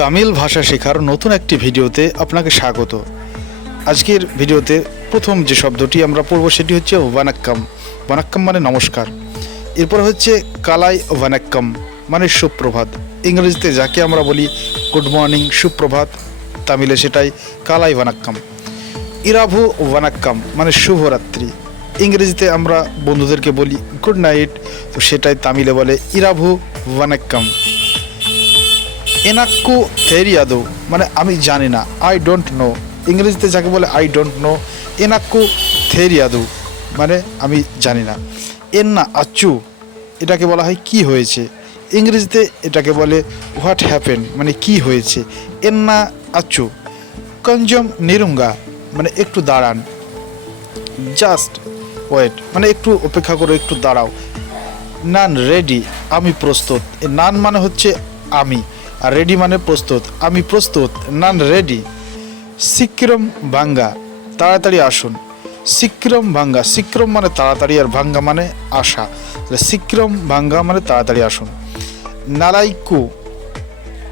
তামিল ভাষা শেখার নতুন একটি ভিডিওতে আপনাকে স্বাগত। আজকের ভিডিওতে প্রথম যে শব্দটি আমরা পড়ব সেটি হচ্ছে ওয়ানাক্কাম। ওয়ানাক্কাম মানে নমস্কার। এরপর হচ্ছে কালাই ওয়ানাক্কাম মানে সুপ্রভাত। ইংরেজিতে যাকে আমরা বলি গুড মর্নিং, সুপ্রভাত, তামিলে সেটাই কালাই ওয়ানাক্কাম। ইরাভু ওয়ানাক্কাম মানে শুভরাত্রি। ইংরেজিতে আমরা বন্ধুদেরকে বলি গুড নাইট, তো সেটাই তামিলে বলে ইরাভু ওয়ানাক্কাম। এনাক্কু থেরিয়াদো মানে আমি জানি না, আই ডোন্ট নো। ইংরেজিতে যাকে বলে আই ডোন্ট নো, এনাক্কু থেরিয়াদো মানে আমি জানি না। এন্না আচ্চু এটাকে বলা হয় কি হয়েছে। ইংরেজিতে এটাকে বলে হোয়াট হ্যাপেন মানে কি হয়েছে। এন্না আচ্চু। কঞ্জম নিরুঙ্গা মানে একটু দাঁড়ান। জাস্ট ওয়েট মানে একটু অপেক্ষা করো, একটু দাঁড়াও। নান রেডি আমি প্রস্তুত। নান মানে হচ্ছে আমি, আর রেডি মানে প্রস্তুত। আমি প্রস্তুত, নান রেডি। সিক্রম ভাঙ্গা তাড়াতাড়ি আসুন। সিক্রম ভাঙ্গা, সিক্রম মানে তাড়াতাড়ি আর ভাঙ্গা মানে আসা। সিক্রম ভাঙ্গা মানে তাড়াতাড়ি আসুন। নালাইকু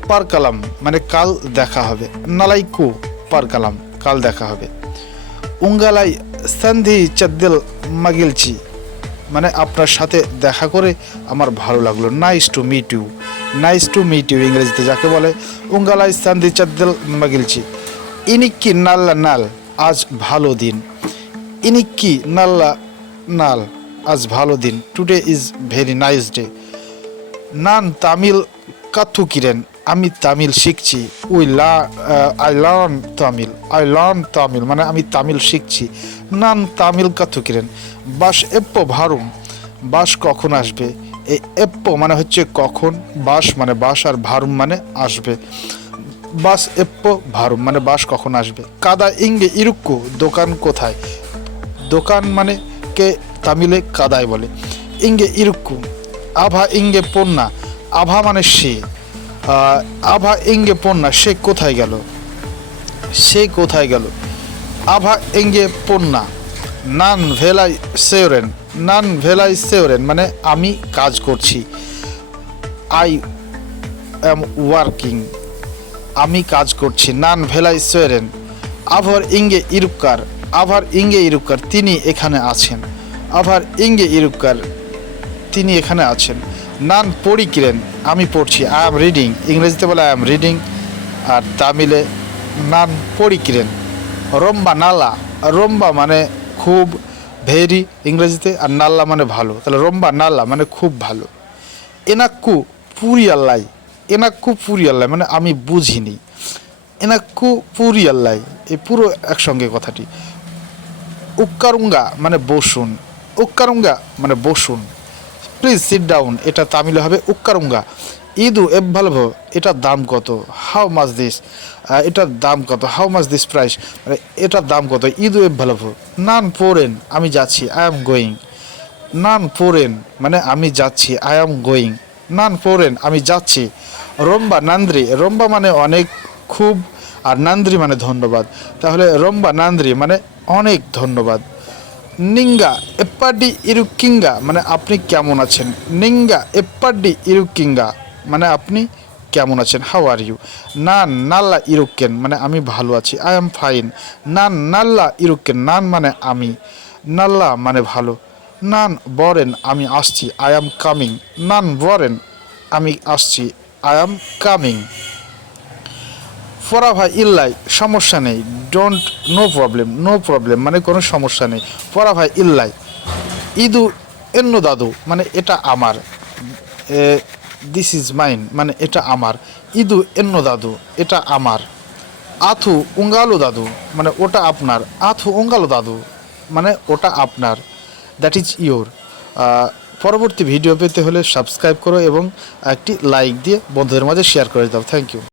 পার কালাম মানে কাল দেখা হবে। নালাইকু পার কালাম কাল দেখা হবে। উঙ্গালাই সন্ধি চাদ্দেল মাগিলচি মানে আপনার সাথে দেখা করে আমার ভালো লাগলো। Nice to meet you. Nice to meet you ইংরেজিতে যাকে বলে উঙ্গালাই সান্দি চাদ্দেল মাগিলচি। ইনিক্কি নাল্লা নাল আজ ভালো দিন। ইনিক্কি নাল্লা নাল আজ ভালো দিন। Today is very nice day. নান তামিল কাথু কিরেন আমি তামিল শিখছি। I learn Tamil. I learn Tamil মানে আমি তামিল শিখছি। নান তামিল কাথু কিরেন। বাস এপ্পো ভারুম বাস কখন আসবে। এই এপ্পো মানে হচ্ছে কখন, বাস মানে বাস, আর ভারুম মানে আসবে। বাস এপ্পো ভারুম মানে বাস কখন আসবে। কাদা ইঙ্গে ইরুক্কু দোকান কোথায়। দোকান মানে কে তামিলে কাদায় বলে। ইঙ্গে ইরুক্কু। আভা ইঙ্গে পন্না। আভা মানে সে। আভা ইঙ্গে পন্না সে কোথায় গেল। সে কোথায় গেল। আভা ইঙ্গে পন্না। নান ভেলাই সেওরেন। নান ভেলাই সেওরেন মানে আমি কাজ করছি। আই অ্যাম ওয়ার্কিং আমি কাজ করছি। নান ভেলাই সেওরেন। আভার ইঙ্গে ইরুক্কার। আভার ইঙ্গে ইরুক্কার তিনি এখানে আছেন। আভার ইঙ্গে ইরুক্কার তিনি এখানে আছেন। নান পড়ি কিরেন আমি পড়ছি। I am reading. ইংরেজিতে বলে আই অ্যাম রিডিং, আর তামিলে নান পড়ি কিরেন। রম্বা নালা। রম্বা মানে খুব, ভেরি ইংরেজিতে, আর নাল্লা মানে ভালো। তাহলে রম্বা নাল্লা মানে খুব ভালো। এনাক্কু পুরি আল্লাই। এনাক্কু পুরি আল্লাই মানে আমি বুঝিনি। এনাক্কু পুরি আল্লাই এই পুরো একসঙ্গে কথাটি। উক্কারুঙ্গা মানে বসুন। উক্কারুঙ্গা মানে বসুন। প্লিজ সিট ডাউন এটা তামিলে হবে উক্কারুঙ্গা। ইদু এভ্ভালভ এটার দাম কত। হাউ মাচ দিস এটার দাম কত। হাউ মাচ দিস প্রাইস মানে এটার দাম কত। ইদু এভ্ভালভ। নান পোরেন আমি যাচ্ছি। I am going. নান পোরেন মানে আমি যাচ্ছি। I am going. নান পোরেন আমি যাচ্ছি। রম্বা নান্দ্রি। রম্বা মানে অনেক, খুব, আর নান্দ্রি মানে ধন্যবাদ। তাহলে রম্বা নান্দ্রি মানে অনেক ধন্যবাদ। নিঙ্গা এপ্পাডি ইরুকিঙ্গা মানে আপনি কেমন আছেন। নিঙ্গা এপ্পাডি ইরুকিঙ্গা মানে আপনি কেমন আছেন। How are you. নান নাল্লা ইরুকেন মানে আমি ভালো আছি। I am fine. নান নাল্লা ইরুকেন। নান মানে আমি, নাল্লা মানে ভালো। নান বরেন আমি আসছি। I am coming. নান বরেন আমি আসছি। I am coming. ফরাভা ইল্লাই সমস্যা নেই। Don't no problem. No problem মানে কোনো সমস্যা নেই। ফরাভা ইল্লাই। ইদু এন্ন দাদু মানে এটা আমার। দিস ইজ মাইন মানে এটা আমার। ইদু এন্ন দাদু এটা আমার। আথু উঙ্গালু দাদু মানে ওটা আপনার। আথু উঙ্গালু দাদু মানে ওটা আপনার। That is your. পরবর্তী ভিডিও পেতে হলে সাবস্ক্রাইব করো এবং একটি লাইক দিয়ে বন্ধুদের মাঝে শেয়ার করে দাও। Thank you.